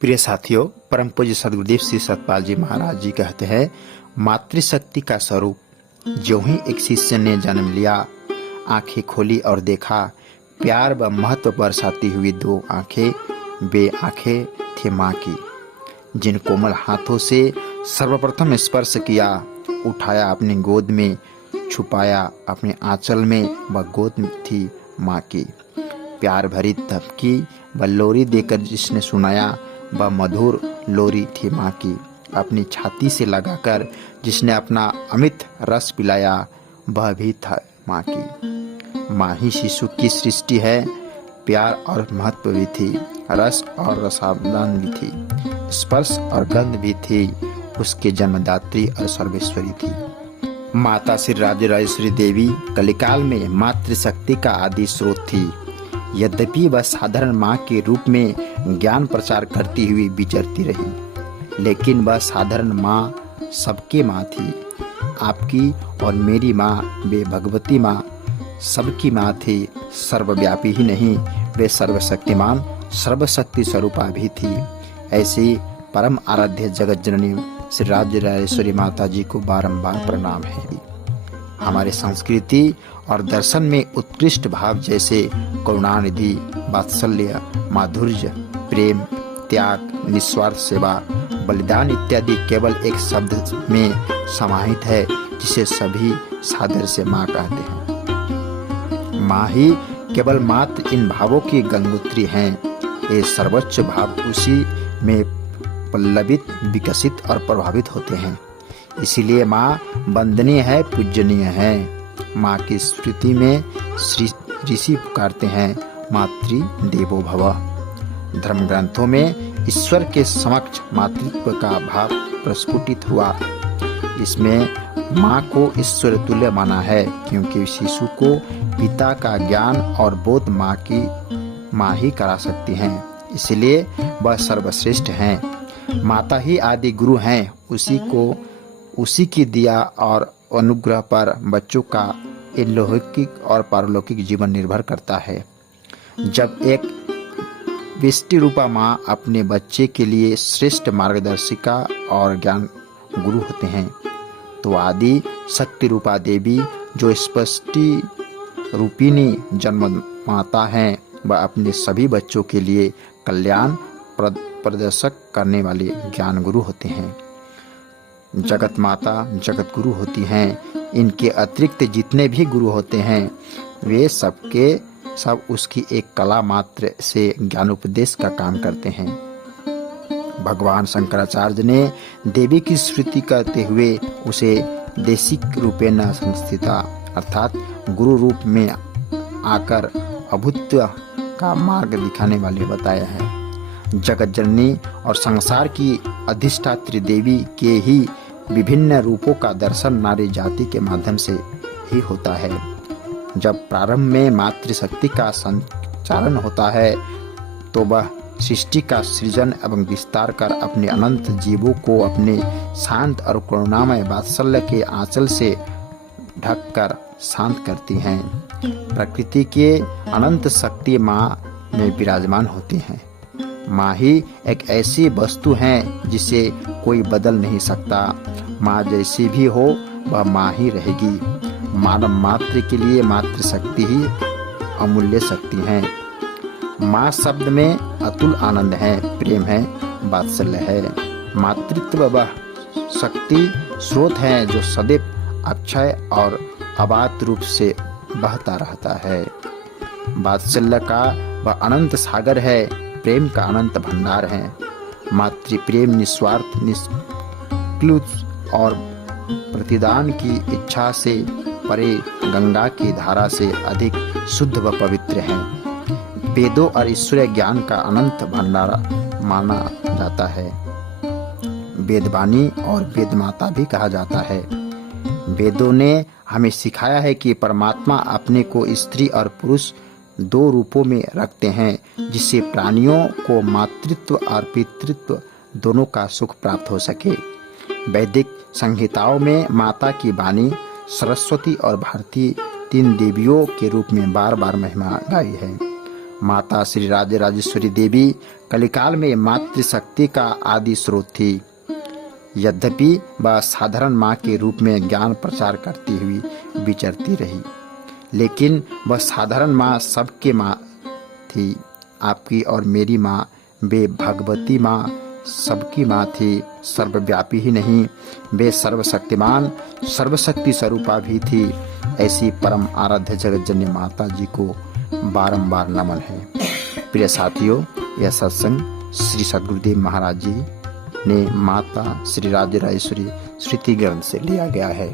प्रिय साथियों, परम पूज्य सदगुरुदेव श्री सतपाल जी महाराज जी कहते हैं, मातृशक्ति का स्वरूप। ज्यों ही एक शिष्य ने जन्म लिया, आंखें खोली और देखा, प्यार व महत्व बरसाती हुई दो आंखें, वे आंखें थी माँ की, जिन कोमल हाथों से सर्वप्रथम स्पर्श किया, उठाया अपनी गोद में, छुपाया अपने आंचल में, वह गोद थी माँ की। प्यार भरी धमकी व लोरी देकर जिसने सुनाया, वह मधुर लोरी थी माँ की। अपनी छाती से लगाकर जिसने अपना अमित रस पिलाया, वह भी था माँ की। माँ ही शिशु की सृष्टि है, प्यार और महत्व भी थी, रस और रसादान भी थी, स्पर्श और गंध भी थी, उसके जन्मदात्री और सर्वेश्वरी थी। माता श्री राजराजेश्वरी देवी कलिकाल में मातृशक्ति का आदि स्रोत थी। यद्यपि वह साधारण माँ के रूप में ज्ञान प्रचार करती हुई विचरती रही, लेकिन वह साधारण माँ सबकी माँ थी। आपकी और मेरी माँ, वे भगवती माँ सबकी माँ थी। सर्वव्यापी ही नहीं, वे सर्वशक्तिमान सर्वशक्ति स्वरूपा भी थी। ऐसी परम आराध्य जगत जननी श्री राजराजेश्वरी माता जी को बारंबार प्रणाम है। हमारे संस्कृति और दर्शन में उत्कृष्ट भाव जैसे करुणानिधि, वात्सल्य, माधुर्य, प्रेम, त्याग, निस्वार्थ सेवा, बलिदान इत्यादि केवल एक शब्द में समाहित है, जिसे सभी सादर से माँ कहते हैं। माँ ही केवल मात्र इन भावों की गंगोत्री हैं। ये सर्वोच्च भाव उसी में पल्लवित, विकसित और प्रभावित होते हैं। इसीलिए माँ वंदनीय है, पूजनीय है। माँ की स्मृति में श्री ऋषि पुकारते हैं, मातृ देवो भव। धर्म ग्रंथों में ईश्वर के समक्ष मातृत्व का भाव प्रस्फुटित हुआ। इसमें माँ को ईश्वर तुल्य माना है, क्योंकि शिशु को पिता का ज्ञान और बोध माँ ही करा सकती हैं। इसलिए वह सर्वश्रेष्ठ हैं। माता ही आदि गुरु हैं। उसी की दिया और अनुग्रह पर बच्चों का इहलौकिक और पारलौकिक जीवन निर्भर करता है। जब एक विष्टि रूपा माँ अपने बच्चे के लिए श्रेष्ठ मार्गदर्शिका और ज्ञान गुरु होते हैं, तो आदि शक्ति रूपा देवी जो स्पष्टि रूपिणी जन्म माता हैं, वह अपने सभी बच्चों के लिए कल्याण प्रदर्शक करने वाले ज्ञान गुरु होते हैं। जगत माता जगत गुरु होती हैं। इनके अतिरिक्त जितने भी गुरु होते हैं, वे सब उसकी एक कला मात्र से ज्ञानोपदेश का काम करते हैं। भगवान शंकराचार्य ने देवी की स्तुति करते हुए उसे देशिक रूपेण संस्थिता अर्थात गुरु रूप में आकर अभूत्व का मार्ग दिखाने वाले बताया है। जगत जननी और संसार की अधिष्ठात्री देवी के ही विभिन्न रूपों का दर्शन नारी जाति के माध्यम से ही होता है। जब प्रारंभ में मातृशक्ति का संचालन होता है, तो वह सृष्टि का सृजन एवं विस्तार कर अपने अनंत जीवों को अपने शांत और करुणामय वात्सल्य के आंचल से ढककर शांत करती हैं। प्रकृति के अनंत शक्ति माँ में विराजमान होती हैं। माँ ही एक ऐसी वस्तु है जिसे कोई बदल नहीं सकता। माँ जैसी भी हो, वह माँ ही रहेगी। मानव मात्र के लिए मातृशक्ति ही अमूल्य शक्ति है। माँ शब्द में अतुल आनंद है, प्रेम है, वात्सल्य है। मातृत्व वह शक्ति स्रोत है जो सदैव अक्षय और अबाध रूप से बहता रहता है। वात्सल्य का वह अनंत सागर है, प्रेम का अनंत भंडार है। मातृ प्रेम निस्वार्थ, निष्क्लुष और प्रतिदान की इच्छा से परे गंगा की धारा से अधिक शुद्ध व पवित्र है। वेदों और ईश्वरीय ज्ञान का अनंत भंडार माना जाता है। वेदवाणी और वेदमाता भी कहा जाता है। वेदों ने हमें सिखाया है कि परमात्मा अपने को स्त्री और पुरुष दो रूपों में रखते हैं, जिससे प्राणियों को मातृत्व और पितृत्व दोनों का सुख प्राप्त हो सके। वैदिक संहिताओं में माता की वाणी सरस्वती और भारती तीन देवियों के रूप में बार बार महिमा गाई है। माता श्री राजराजेश्वरी देवी कलिकाल में मातृशक्ति का आदि स्रोत थी। यद्यपि वह साधारण माँ के रूप में ज्ञान प्रचार करती हुई विचरती रही, लेकिन वह साधारण माँ सबके माँ थी। आपकी और मेरी माँ, वे भगवती माँ सबकी माँ थी। सर्वव्यापी ही नहीं, वे सर्वशक्तिमान सर्वशक्ति स्वरूपा भी थी। ऐसी परम आराध्य जगतजननी माता जी को बारंबार नमन है। प्रिय साथियों, यह सत्संग श्री सद्गुरुदेव महाराज जी ने माता श्री राजराजेश्वरी स्मृति ग्रंथ से लिया गया है।